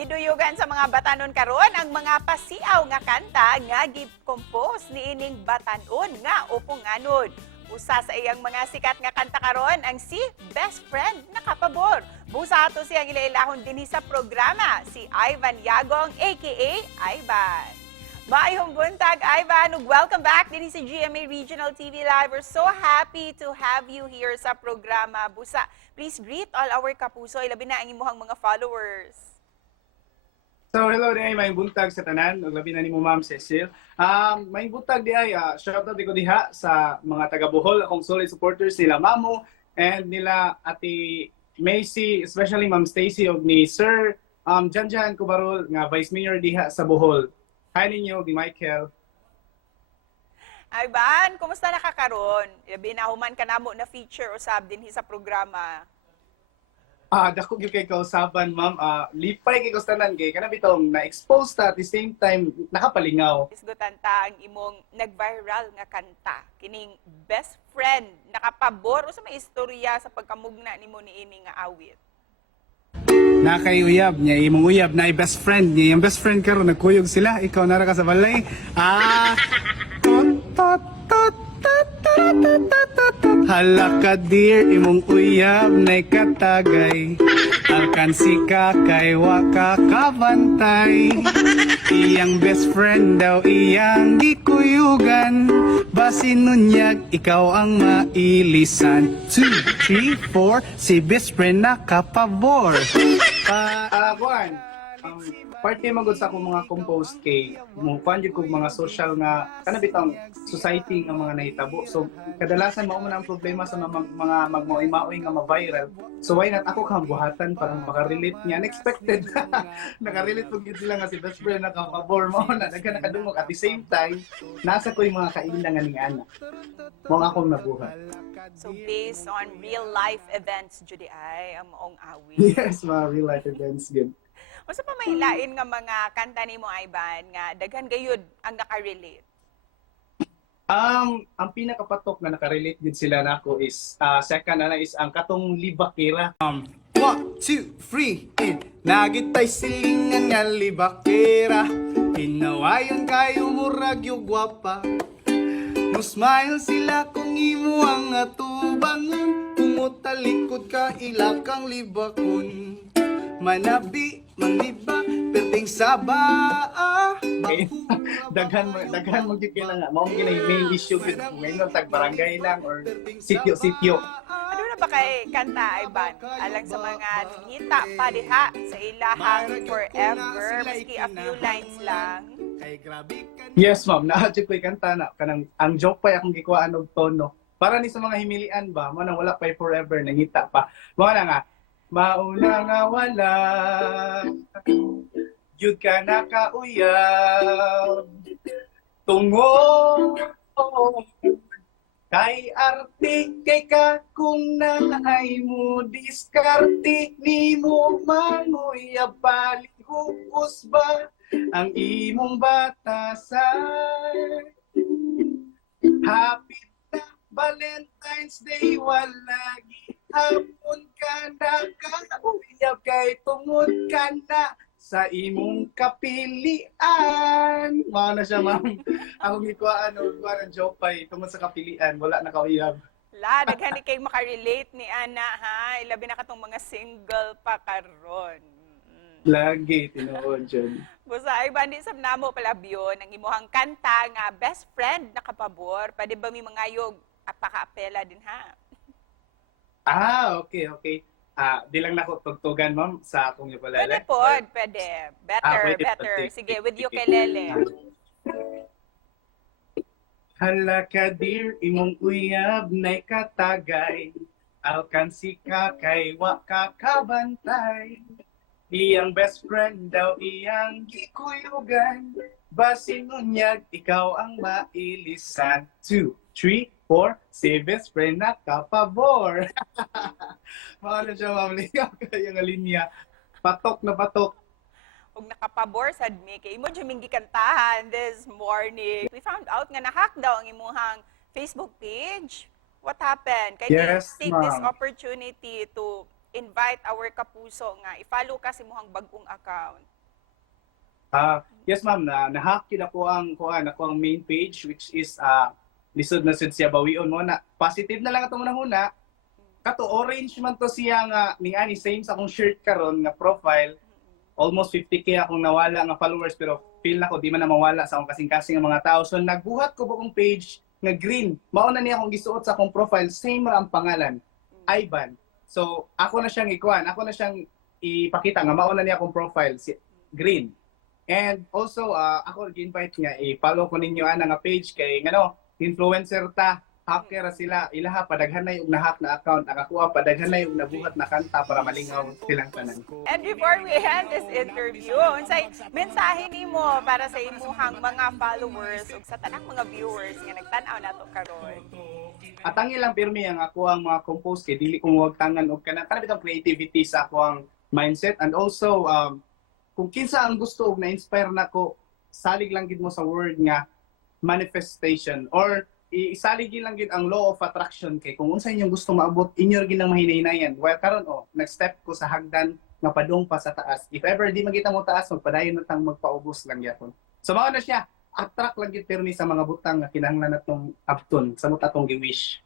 Giduyugan sa mga batanon karon ang mga pasiaw nga kanta nga gi-compose niining batanon nga upunganon. Usa sa iyang mga sikat nga kanta karon ang si Best Friend na Kapabor. Busa ato siyang ilailahon dinhi sa programa si Ivan Yagong aka Ivan. Maayong buntag, Ivan, ug welcome back din sa GMA Regional TV Live. We're so happy to have you here sa programa. Busa, please greet all our kapuso, labi na ang imuhang mga followers. So hello day, may buntag sa tanan, ug labi na nimo Ma'am Cecil. May buntag di ay shoutout ko diha sa mga taga Bohol, akong solid supporters nila Mamo and nila Ate Macy, especially Ma'am Stacy ug ni Sir Janjan Kubarol nga Vice Mayor diha sa Bohol. Hi ninyo, di Michael. Ivan, kumusta na ka karon? Labi na human ka namo na feature usab dinhi sa programa. Dako gyud kay kausaban ma'am. Lipay kay kustanan kay kana bitong na-expose ta at the same time nakapalingaw. Isgutan ta ang imong nag-viral nga kanta. Kining Best Friend, nakapabor o sa may istorya sa pagkamugna nimo niini nga awit. Nakay uyab niya, imong uyab na best friend niya. Yung best friend karon nagkuyog sila, ikaw nara ka sa balay. Hala ka dear, imong uyab na'y katagay. Alkansi ka kay waka kabantay. Iyang best friend daw iyang gikuyugan. Basin nunyag, ikaw ang mailisan. 2, 3, 4, si best friend nakapabor. Buwan, parte magod sa akong mga compost kay mo jud ko mga social nga kana bitang society nga mga nahitabo. So kadalasan mao man ang problema sa mga magmaoy-maoy nga ma-viral. So why not ako kang buhatan para makarelate niya unexpected. Nakarelate pug gid sila nga si best friend nakapabor mo na nakadungog at the same time nasa ko yung mga kainan nga ning ana. Mo nga akong nabuhat. So based on real life events jud ay ang maong awit. Yes, mga real life events good. Unsa pa may lain nga mga kanta nimo Ivan nga daghan gayud ang nakarelate? Ang pinakapatok na nakarelate din sila nako is second na is ang katong libakira. 1, 2, 3, and nagitay silingan nga libakira. Hinawayon kayo murag yung gwapa. No smile sila kung imo ang atubangon. Pumutalikod ka ilakang libakon. Manabi, mangiba, perting saba. Daghan mo gyud kailangan. Mao gyud main issue gyud ngayon tag barangay lang or sityo-sityo. Ano na ba kay kanta Ivan? Alang sa mga ngita pa diha sa ilahang forever, maski a few lines lang. Yes, ma'am. Naadyo ko'y kanta na. Kanang, ang joke pa akong gikuhaan og tono. Para ni sa mga himilian ba, manang wala pa'y forever, nangita pa. Mga na nga, mauna nga wala, yun ka nakauyab, tungo, kay arte, kay ka kung naay mo, diskarte, ni mo manguyab, palihugos ba, ang imong batasan. Happy na Valentine's Day, walagi hapon ka na kauyab kay tungod ka na sa imong kapilian. Mga na siya, ma'am. Ako gikuhaan o ng joke pa tungod sa kapilian, wala na kauyab. La, daghan ni kay makarelate ni Ana ha. Ilabi na katong mga single pa karon. Lagi, tinuod dyan. Busa ay bandi sa namo palabyon ang imuhang kanta nga Best Friend na Kapabor. Pwede ba may mangayog paka-apela din ha? Okay. Di lang na ako tugtugan, ma'am, sa akong ukulele. Pwede po, pwede. Better. Sige, with ukulele. Hala ka dear, imong uyab na'y katagay. Alkansi ka kay wa ka kabantay. Iyang best friend daw iyang gikuyugan. Basin nunyag, ikaw ang mailisan. 2, 3, 4, si best friend nakapabor. Mga na siya, ma'am, ligaw kayo nga linya. Patok na patok. Ug nakapabor sad mi kay imo jud ming gikantahan this morning. We found out nga nahack daw ang imuhang Facebook page. What happened? Kay Yes, take this ma'am. opportunity to invite our kapuso nga i-follow ka si muhang bagong account. Yes ma'am, na-hack yun ako ang main page which is lisod na sad siya bawion mo na. Positive na lang atong unang-una. Kato orange man to siya nga ni same sa akong shirt karon nga profile. Almost 50k akong nawala nga followers pero feel na ko di man na mawala sa akong kasing-kasing nga mga tao. So nagbuhat ko bukong page nga green. Mao na niya akong gisuot sa akong profile, same ra ang pangalan, Ivan. So ako na siyang ako na siyang ipakita nga mao na niya akong profile, si green. And also ako gi-invite nga i-follow ko ninyo ana nga page kay ngano, influencer ta. Hacker sila, ilaha padaghanay og nahack na account, ang akuha padaghanay og nabuhat na kanta para malingaw silang tanan. And before we end this interview, unsay mensahe nimo para sa imuhang mga followers ug sa tanang mga viewers nga nagtan-aw nato karon? Atangi lang pirmi ang ako ang mga compose kay dili ko huwag tangan og kanang bitang creativity sa ako ang mindset and also kung kinsa ang gusto og na-inspire nako salig lang gid mo sa word nga manifestation or isalig lang gid ang law of attraction kay kung unsa inyong gusto maabot inyo gid ang mahinay-hinayan. Well karon nag-step ko sa hagdan nga padung pa sa taas. If ever di magita mo taas magpadayon na tang magpaubos lang gyapon. So mao na siya. Attract lang gid pirmi sa mga butang nga kinahanglan natong abton sa atong gi-wish.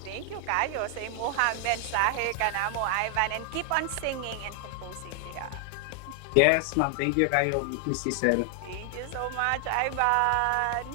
Thank you kayo sa imuhang mensahe kanamo Ivan and keep on singing and composing diha. Yes, ma'am. Thank you kayo, Miss Cicel. Thank you so much Ivan.